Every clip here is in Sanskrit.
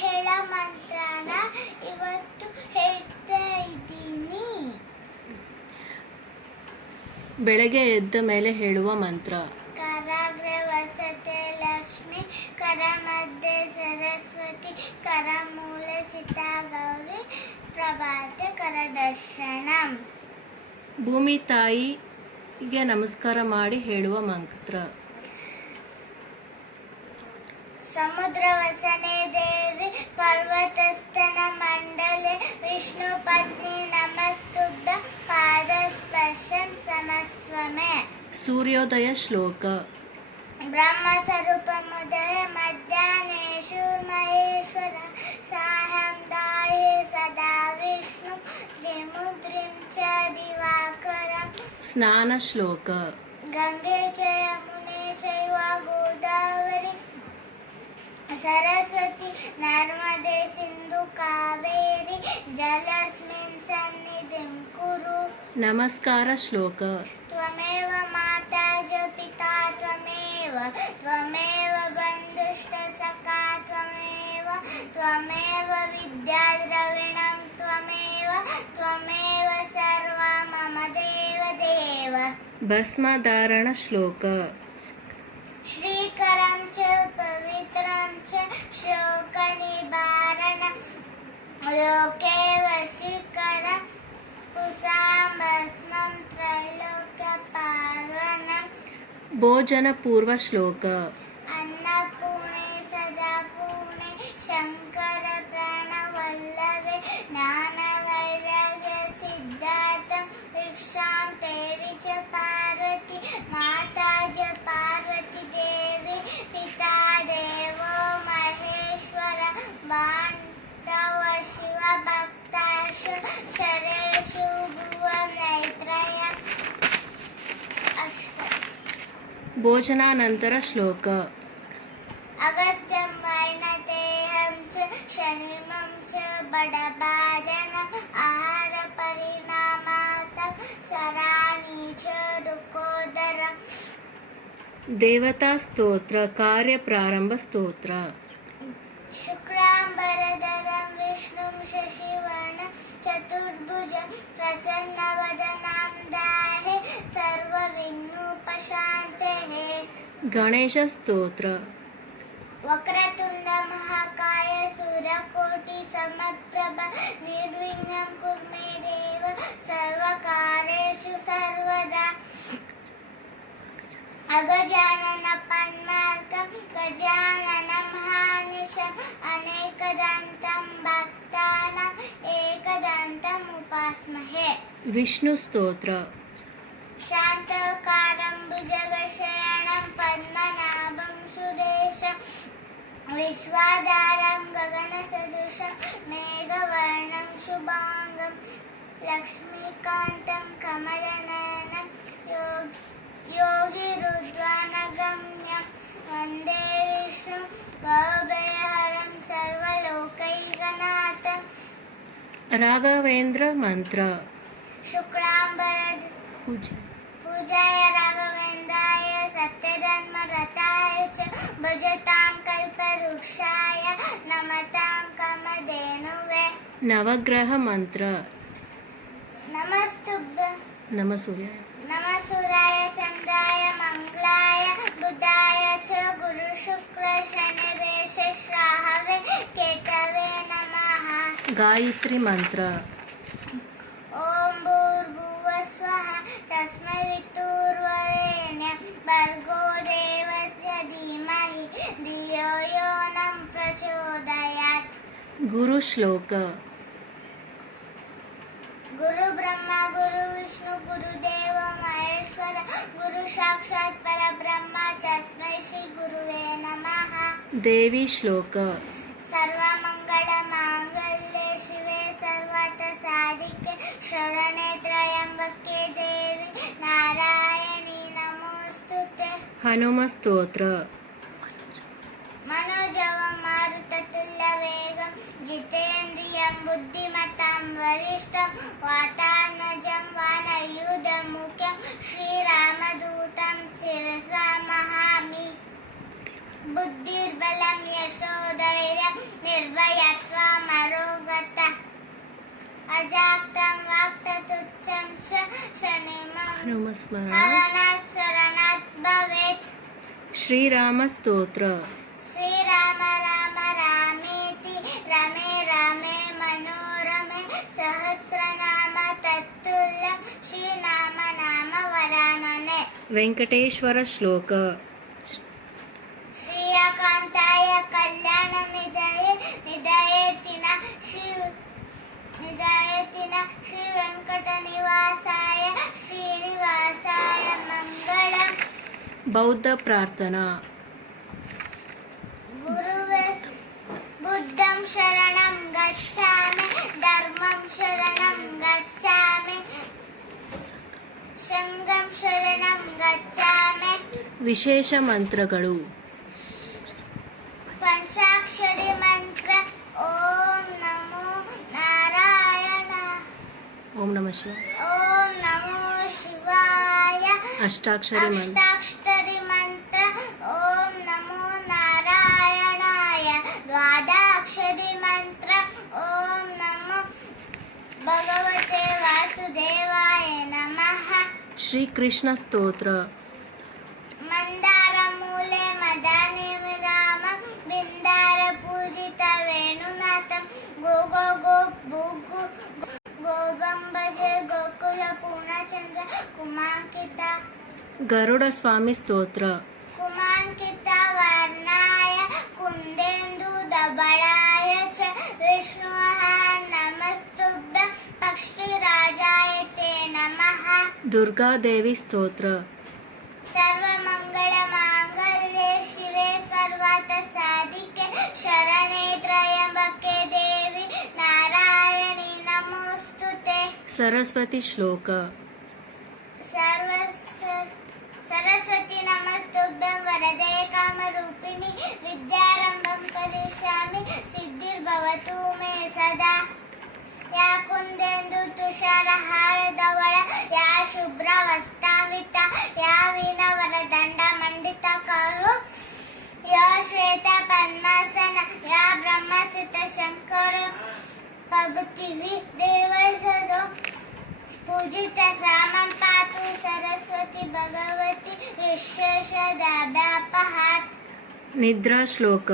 ಹೇಳೋ ಮಂತ್ರನ ಇವತ್ತು ಹೇಳ್ತಾ ಇದ್ದೀನಿ. ಬೆಳಗ್ಗೆ ಎದ್ದ ಮೇಲೆ ಹೇಳುವ ಮಂತ್ರ. ಕರಾಗ್ರೆ ವಸತೆ ಲಕ್ಷ್ಮಿ, ಕರ ಮಧ್ಯೆ ಸರಸ್ವತಿ, ಕರ ಮೂಲೆ ಸಿತಾ ಗೌರಿ, ಪ್ರಭಾತೆ ಕರದರ್ಶನಂ. ಭೂಮಿ ತಾಯಿಗೆ ನಮಸ್ಕಾರ ಮಾಡಿ ಹೇಳುವ ಮಂತ್ರ. ಸಮುದ್ರ ವಸನೆ ದೇವಿ, ಪರ್ವತಸ್ಥನ ಮಂಡಲೆ, ವಿಷ್ಣು ಪತ್ನಿ ನಮಸ್ತುಭ್ಯ, ಪಾದ ಸ್ಪರ್ಶಂ ಸಮಸ್ವಮೆ. ಸೂರ್ಯೋದಯ ಶ್ಲೋಕ. ಬ್ರಹ್ಮ ಸ್ವರೂಪ ಮುದಯ ಮಧ್ಯಾಹ್ನೇಶು ಮಹೇಶ್ವರ, ಸಾಯಂ ದಾಯೇ ಸದಾ ವಿಷ್ಣು, ತ್ರಿಮುದ್ರಿಂ ಚ ದಿವಾಕರ. ಸ್ನಾನ ಶ್ಲೋಕ. ಗಂಗೆ ಚ ಯಮುನೆ ಚೈವ ಗೋದಾವರಿ, ಸರಸ್ವತಿ ನರ್ಮದೆ ಸಿಂಧು ಕಾವೇರಿ, ಜಲಸ್ಮಿನ್ ಸನ್ನಿಧಿಂ ಕುರು. ನಮಸ್ಕಾರ ಶ್ಲೋಕ. ತ್ವಮೇವ ಮಾತಾ ಚ ಪಿತಾ ತ್ವಮೇವ, ತ್ವಮೇವ ಬಂಧುಶ್ಚ ಸಖಾ ತ್ವಮೇವ, ತ್ವಮೇವ ವಿದ್ಯಾ ದ್ರವಿಣಂ ತ್ವಮೇವ, ತ್ವಮೇವ ಸರ್ವ ಮಮ ದೇವ ದೇವ. ಭಸ್ಮಧಾರಣ ಶ್ಲೋಕ. ಶ್ರೀಕರಂ ಚ ಪವಿತ್ರಂ ಚ ಶೋಕ ನಿವಾರಣ, ಲೋಕೆ ವಶೀಕರಂ ಕುಸಾಂ ಭಸ್ಮಂ ತ್ರೈಲೋಕ್ಯ ಪಾವನಂ. ಭೋಜನ ಪೂರ್ವ ಶ್ಲೋಕ. ಅನ್ನಪೂರ್ಣೆ ಸದಾ ಪೂರ್ಣೆ, ಶಂಕರ ಪ್ರಾಣವಲ್ಲಭೆ, ಜ್ಞಾನ ವೈರಾಗ್ಯ ಸಿದ್ಧಾರ್ಥಂ, ಭಿಕ್ಷಾಂ ದೇವಿ ಚ ಪಾರ್ವತಿ, ಮಾತಾ ಚ ಪಾರ್ವತಿ ದೇವಿ, ಪಿತಾ ದೇವೋ ಮಹೇಶ್ವರ, ಬಾಂಧವ ಶಿವ ಭಕ್ತಾಶು, ಶರೇಶು ಭುವಂ ನೈತ್ರಯ. ಅಷ್ಟ. ಭೋಜನಾನಂತರ ಶ್ಲೋಕ. ಅಗಸ್ತ್ಯಂ ವೈನತೇಯಂ ಚ ಶನಿಮಂ ಚ ಬಡಬಾದನಂ, ಆಹಾರ ಪರಿಣಾಮಾತಂ ಸರಾಣಿ ಚ ರುಕೋದರಂ. ದೇವತಾ ಸ್ತೋತ್ರ. ಕಾರ್ಯ ಪ್ರಾರಂಭ ಸ್ತೋತ್ರ. ಶುಕ್ಲಾಂಬರಧರಂ ವಿಷ್ಣುಂ ಶಶಿವರ್ಣಂ ಚತುರ್ಭುಜಂ, ಪ್ರಸನ್ನವದನಂ ಧ್ಯಾಯೇ ಸರ್ವವಿಘ್ನೋಪಶಾಂತಯೇ. ಗಣೇಶ ಸ್ತೋತ್ರ. ವಕ್ರತುಂಡ ಮಹಾಕಾಯ ಸೂರ್ಯಕೋಟಿ ಸಮಪ್ರಭ, ನಿರ್ವಿಘ್ನಂ ಕುರು ಮೇ ದೇವ ಸರ್ವಕಾರ್ಯೇಷು ಸರ್ವದಾ. ಅಗಜಾನನ ಪದ್ಮಾರ್ಕಂ ಗಜಾನನ ಮಹಾನಿಶಂ, ಅನೇಕದಂತಂ ಭಕ್ತಾನಾಂ ಏಕದಂತಂ ಉಪಾಸ್ಮಹೇ. ವಿಷ್ಣು ಸ್ತೋತ್ರ. ಶಾಂತಕಾರಂ ಭುಜಗಶಯನಂ ಪದ್ಮನಾಭಂ ಸುರೇಶಂ, ವಿಶ್ವಾಧಾರಂ ಗಗನಸದೃಶಂ ಮೇಘವರ್ಣಂ ಶುಭಾಂಗಂ, ಲಕ್ಷ್ಮೀಕಾಂತಂ ಕಮಲನಯನಂ ಯೋಗಿರುದ್ವಾನಗಮ್ಯಂ, ವಂದೇ ವಿಷ್ಣು ಭವಭಯಹರಂ ಸರ್ವಲೋಕೈಕನಾಥಂ. ರಾಘವೇಂದ್ರ ಮಂತ್ರ. ಶುಕ್ಲಾಂಬರದ ಪೂಜಾಯ ರಾಘವೇಂದ್ರಾಯ ಸತ್ಯಧರ್ಮ ರಥಾಯ ಚ, ಭಜತಾಂ ಕಲ್ಪವೃಕ್ಷಾಯ ನಮತಾಂ ಕಾಮಧೇನುವೆ. ನವಗ್ರಹ ಮಂತ್ರ. ನಮಸ್ತುಭ್ಯ ನಮ ಸೂರ್ಯಾಯ. ನಮ ಸೂರ್ಯಾಯ ಚಂದ್ರಾಯ ಮಂಗಲಾಯ ಬುಧಾಯ ಚ, ಗುರು ಶುಕ್ರ ಶನಿವೆ ಶಶ್ರಾಹವೆ ಕೇತವೇ ನಮಃ. ಗಾಯತ್ರಿ ಮಂತ್ರ. ಓಂ ಭೂರ್ಭುವಃ ಸ್ವಃ ತಸ್ಮೈ ವಿತುರ್ವರೆಣ್ಯಂ ಭರ್ಗೋ ದೇವಸ್ಯ ಧೀಮಹಿ ಧಿಯೋ ಯೋ ನಃ ಪ್ರಚೋದಯಾತ್. ಗುರು ಶ್ಲೋಕ. ಗುರು ಬ್ರಹ್ಮ ಗುರು ವಿಷ್ಣು ಗುರುದೇವ ಮಹೇಶ್ವರ, ಗುರು ಸಾಕ್ಷಾತ್ ಪರಬ್ರಹ್ಮ ತಸ್ಮೈ ಶ್ರೀ ಗುರುವೇ ನಮಃ. ದೇವಿ ಶ್ಲೋಕ. ಸರ್ವಮಂಗಳ ಮಾಂಗಲ್ಯೆ ಶಿವೆ ಸರ್ವಾರ್ಥ ಸಾಧಿಕೆ, ಶರಣೆ ತ್ರಯಂಬಕೆ ದೇವಿ ನಾರಾಯಣಿ ನಮೋಸ್ತುತೆ. ಹನುಮ ಸ್ತೋತ್ರ. मनोजवं मारुततुल्यवेगं जितेन्द्रियं बुद्धिमतां वरिष्ठं वातात्मजं वानरयूथमुख्यं श्रीरामदूतं शिरसा नमामि। बुद्धिर्बलं यशोधैर्यं निर्भयं अजाक्तं वाक्ततुच्छं शनिमं हनुमस्मरण हरणात् शरणात् भवेत्. ಶ್ರೀರಾಮಸ್ತೋತ್ರ श्रीराम राम रामेति रमे रामे मनोरमे सहस्रनाम तत्तुल्यं श्रीनाम नाम वरानने. ವೆಂಕಟೇಶ್ವರ ಶ್ಲೋಕ श्रियकान्ताय कल्याणनिधये निधयेतिन श्रीवेङ्कटनिवासाय श्रीनिवासाय मङ्गलम्. ಬೌದ್ಧ ಪ್ರಾರ್ಥನಾ गुरुवे बुद्धं शरणं गच्छामि धर्मं शरणं गच्छामि संघं शरणं गच्छामि. ವಿಶೇಷ ಮಂತ್ರಗಳು पंचाक्षरी मंत्र ओम नमो नारायण ಓಂ ನಮಃ ಶಿವಾಯ. ओम नमो शिवाय. ಅಷ್ಟಾಕ್ಷರಿ ಮಂತ್ರ अष्टाक्षरी मंत्र ओम नमो नारायणाय. द्वादशाक्षरी मंत्र ओम नमो भगवते वासुदेवाय नमः. ಶ್ರೀಕೃಷ್ಣ ಸ್ತೋತ್ರ मंदार मूले मदानि विरामं बिंदार पूजित वेणुनाथं गो गो गो भूगु गोबं भजे गोकुल पूर्णचंद्र कुमांकित ಗರುಡ ಸ್ವಾಮಿ ಸ್ತೋತ್ರ कुमांकित वर्णाय कुंदेन्दु दबलाय च विष्णुः नमस्तुभ्यं पक्षिराजाय ते नमः. ದುರ್ಗಾದೇವಿ ಸ್ತೋತ್ರ सर्वमङ्गलमाङ्गल्ये शिवे सर्वार्थसाधिके शरणे त्र्यम्बके देवी नारायणी नमोऽस्तुते. ಸರಸ್ವತಿ ಶ್ಲೋಕ सरस्वती नमस्तुभ्यं वरदे कामरूपिणि विद्यारम्भं करिष्यामि सिद्धिर्भवतु मे सदा. या कुन्देन्दु तुषारहार धवल या शुभ्रवस्त्रान्विता या वीणावरदण्ड मण्डिता करु या श्वेत पद्मासन या ब्रह्मच्युत शङ्कर प्रभृतिः देवै सदो पूजित सामं पातु सरस्वती भगवती विश्वेशदाभ्यापहात्. ನಿದ್ರಾ ಶ್ಲೋಕ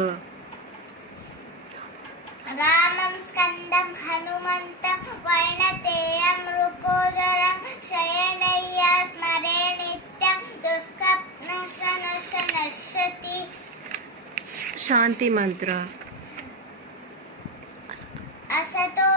रामं स्कन्दं हनुमन्तं वैनतेयं मृकोदरं शयनय्य स्मरे नित्यं दुष्कप्नशनशनश्यति. ಶಾಂತಿ ಮಂತ್ರ असतो